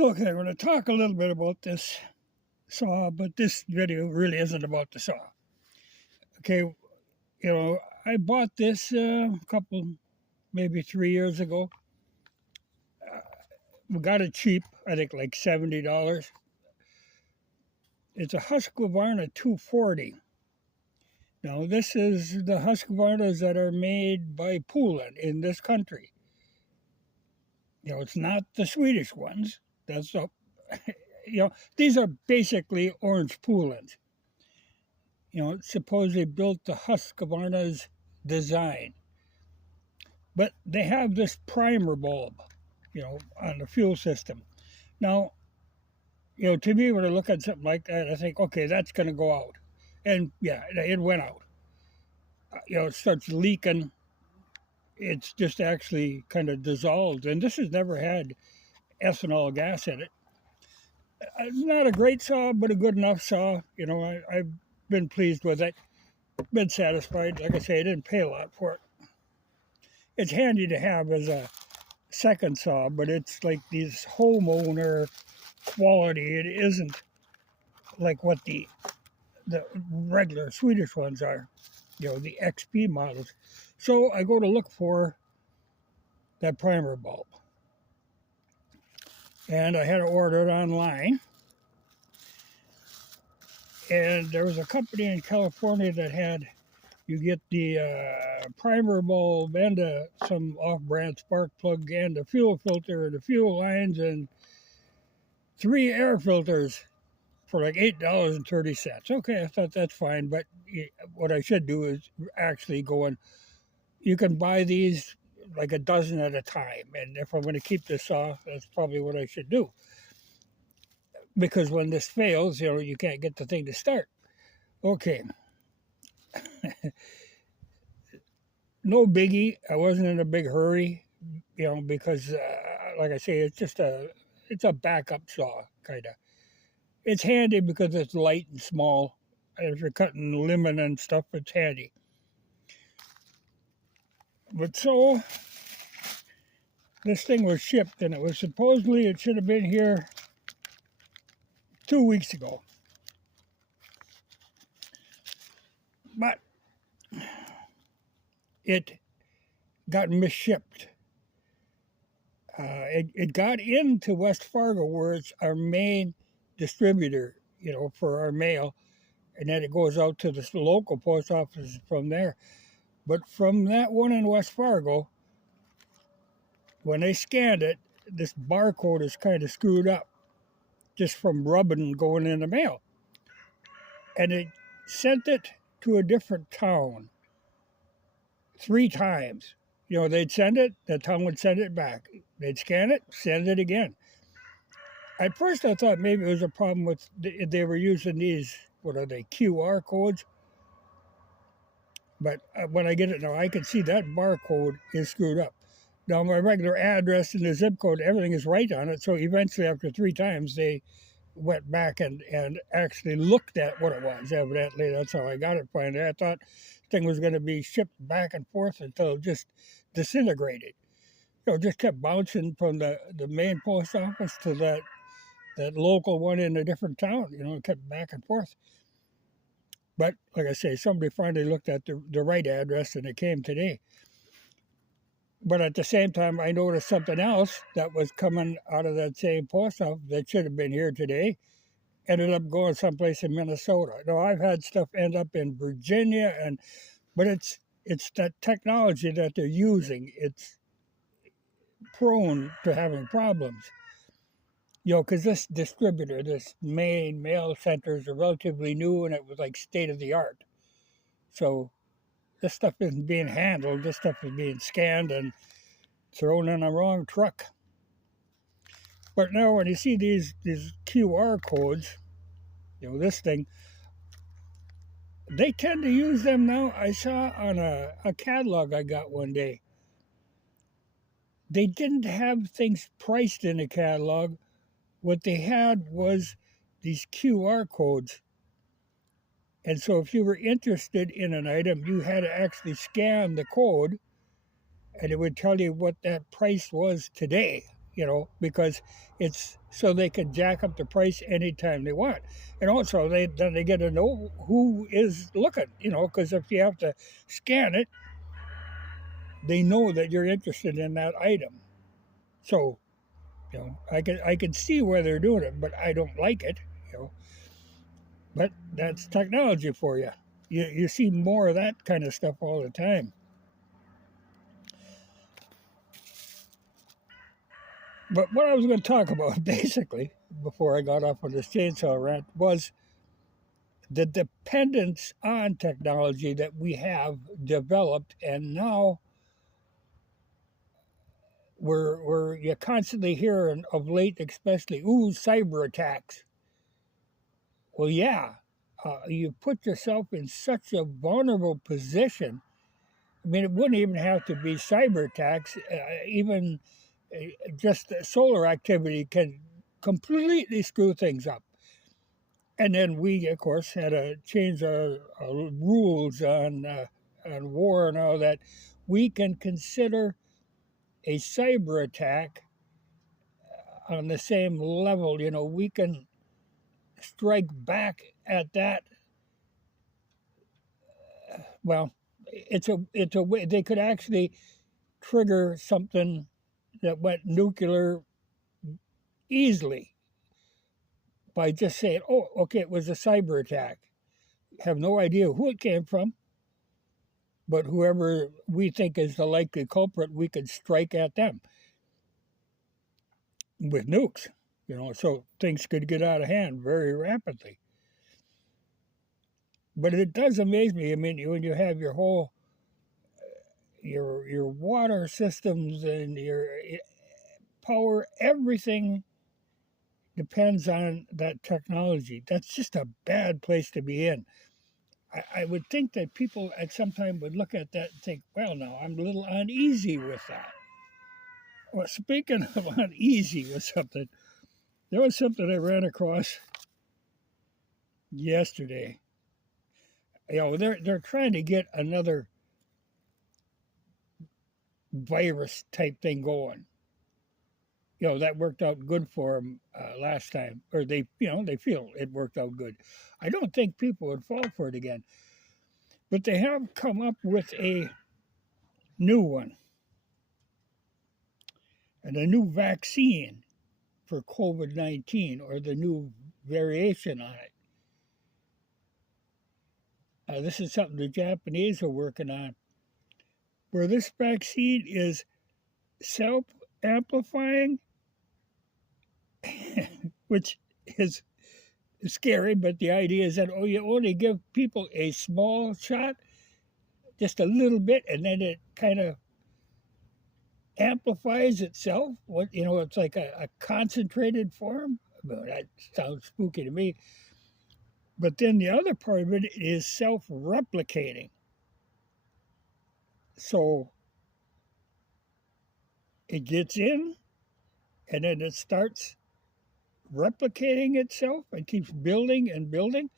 Okay, I'm going to talk a little bit about this saw, but this video really isn't about the saw. Okay, I bought this a couple, maybe 3 years ago. We got it cheap, I think like $70. It's a Husqvarna 240. Now, this is the Husqvarnas that are made by Poulan in this country. It's not the Swedish ones. That's a, these are basically orange Poulans. Suppose they built the Husqvarna's design. But they have this primer bulb, on the fuel system. Now, to me, when I look at something like that, I think, okay, that's going to go out. And yeah, it went out. It starts leaking. It's just actually kind of dissolved. And this has never had ethanol gas in it. Not a great saw, but a good enough saw. I've been pleased with it, been satisfied. Like I say, I didn't pay a lot for it. It's handy to have as a second saw, but it's like this homeowner quality. It isn't like what the regular Swedish ones are, the XP models. So I go to look for that primer bulb. And I had to order it online. And there was a company in California that had, you get the primer bulb and some off-brand spark plug and the fuel filter and the fuel lines and 3 air filters for like $8.30. Okay, I thought that's fine, but what I should do is actually go and you can buy these like a dozen at a time. And if I'm going to keep this saw, that's probably what I should do. Because when this fails, you can't get the thing to start. Okay. No biggie. I wasn't in a big hurry, because, like I say, it's a backup saw, kind of. It's handy because it's light and small. And if you're cutting lemon and stuff, it's handy. But so, this thing was shipped, and it should have been here 2 weeks ago. But it got misshipped. It got into West Fargo, where it's our main distributor, for our mail, and then it goes out to the local post office from there. But from that one in West Fargo, when they scanned it, this barcode is kind of screwed up just from rubbing going in the mail. And it sent it to a different town 3 times. They'd send it, the town would send it back. They'd scan it, send it again. At first, I thought maybe it was a problem with they were using these, what are they, QR codes? But when I get it now, I can see that barcode is screwed up. Now, my regular address and the zip code, everything is right on it. So eventually, after 3 times, they went back and actually looked at what it was. Evidently, that's how I got it finally. I thought the thing was going to be shipped back and forth until it just disintegrated. Just kept bouncing from the main post office to that local one in a different town. It kept back and forth. But like I say, somebody finally looked at the right address and it came today. But at the same time, I noticed something else that was coming out of that same post office that should have been here today, ended up going someplace in Minnesota. Now, I've had stuff end up in Virginia, but it's that technology that they're using. It's prone to having problems. Because this distributor, this main mail centers are relatively new, and it was like state of the art. So this stuff isn't being handled. This stuff is being scanned and thrown in a wrong truck. But now when you see these QR codes, this thing, they tend to use them now. I saw on a catalog I got one day. They didn't have things priced in the catalog. What they had was these QR codes. And so if you were interested in an item, you had to actually scan the code, and it would tell you what that price was today, because it's so they can jack up the price anytime they want. And also, they get to know who is looking, because if you have to scan it, they know that you're interested in that item. So, I can see why they're doing it, but I don't like it, you know. But that's technology for you. You see more of that kind of stuff all the time. But what I was going to talk about basically before I got off on this chainsaw rant was the dependence on technology that we have developed, and now you constantly hear of late, especially, cyber attacks. Well, yeah, you put yourself in such a vulnerable position. I mean, it wouldn't even have to be cyber attacks. Even just solar activity can completely screw things up. And then we, of course, had to change our rules on war and all that. We can consider a cyber attack on the same level. We can strike back at that. Well, it's a way they could actually trigger something that went nuclear easily by just saying, "Oh, okay, it was a cyber attack." Have no idea who it came from, but whoever we think is the likely culprit, we could strike at them with nukes. So things could get out of hand very rapidly. But it does amaze me. I mean, when you have your whole your water systems and your power, everything depends on that technology. That's just a bad place to be in. I would think that people at some time would look at that and think, well, now I'm a little uneasy with that. Well, speaking of uneasy with something, there was something I ran across yesterday. They're trying to get another virus type thing going. That worked out good for them last time, or they feel it worked out good. I don't think people would fall for it again, but they have come up with a new one and a new vaccine for COVID-19, or the new variation on it. This is something the Japanese are working on, where this vaccine is self-amplifying, which is scary, but the idea is that, you only give people a small shot, just a little bit, and then it kind of amplifies itself. It's like a concentrated form. Well, that sounds spooky to me. But then the other part of it is self-replicating. So it gets in, and then it starts replicating itself and keeps building and building.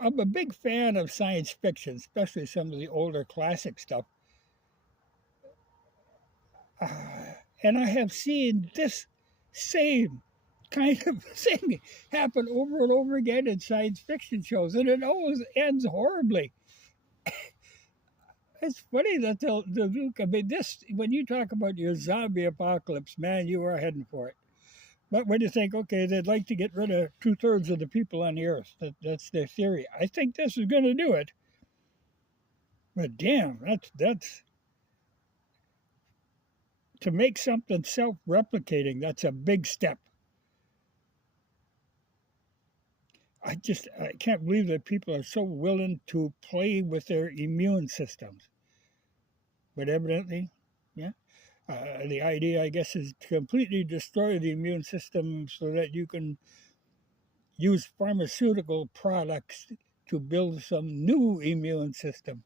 I'm a big fan of science fiction, especially some of the older classic stuff. And I have seen this same kind of thing happen over and over again in science fiction shows, and it always ends horribly. It's funny that they'll do. I mean, this, when you talk about your zombie apocalypse, man, you are heading for it. But when you think, okay, they'd like to get rid of 2/3 of the people on the earth, that's their theory. I think this is going to do it. But damn, that's to make something self-replicating. That's a big step. I can't believe that people are so willing to play with their immune systems. But evidently, yeah. The idea, I guess, is to completely destroy the immune system so that you can use pharmaceutical products to build some new immune system.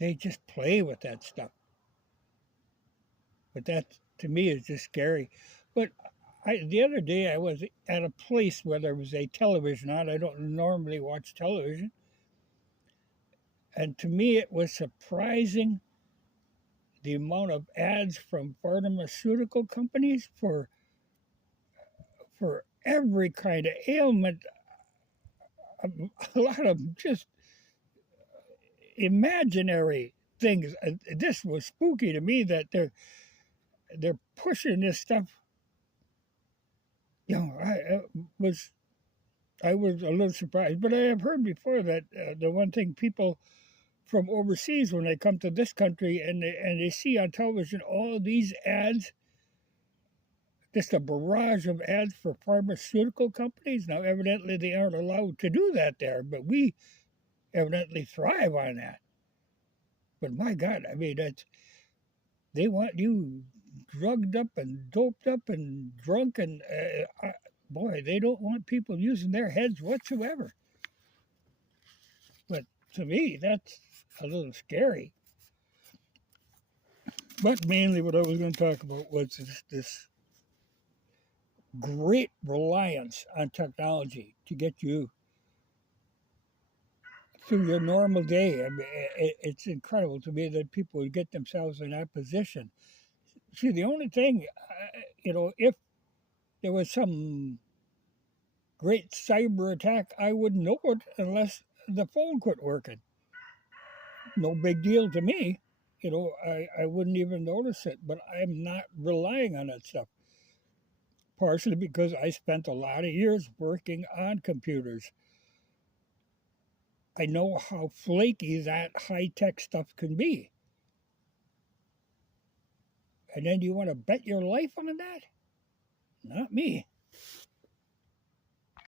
They just play with that stuff. But that, to me, is just scary. But the other day I was at a place where there was a television on. I don't normally watch television. And to me, it was surprising the amount of ads from pharmaceutical companies for every kind of ailment, a lot of just imaginary things. This was spooky to me that they're pushing this stuff. I was a little surprised, but I have heard before that the one thing people from overseas, when they come to this country and they see on television all these ads, just a barrage of ads for pharmaceutical companies. Now, evidently, they aren't allowed to do that there, but we evidently thrive on that. But my God, I mean, they want you drugged up and doped up and drunk, and boy, they don't want people using their heads whatsoever. But to me, that's a little scary. But mainly what I was going to talk about was this great reliance on technology to get you through your normal day. I mean, it's incredible to me that people would get themselves in that position. See, the only thing, if there was some great cyber attack, I wouldn't know it unless the phone quit working. No big deal to me. I wouldn't even notice it, but I'm not relying on that stuff. Partially because I spent a lot of years working on computers. I know how flaky that high-tech stuff can be. And then you want to bet your life on that? Not me.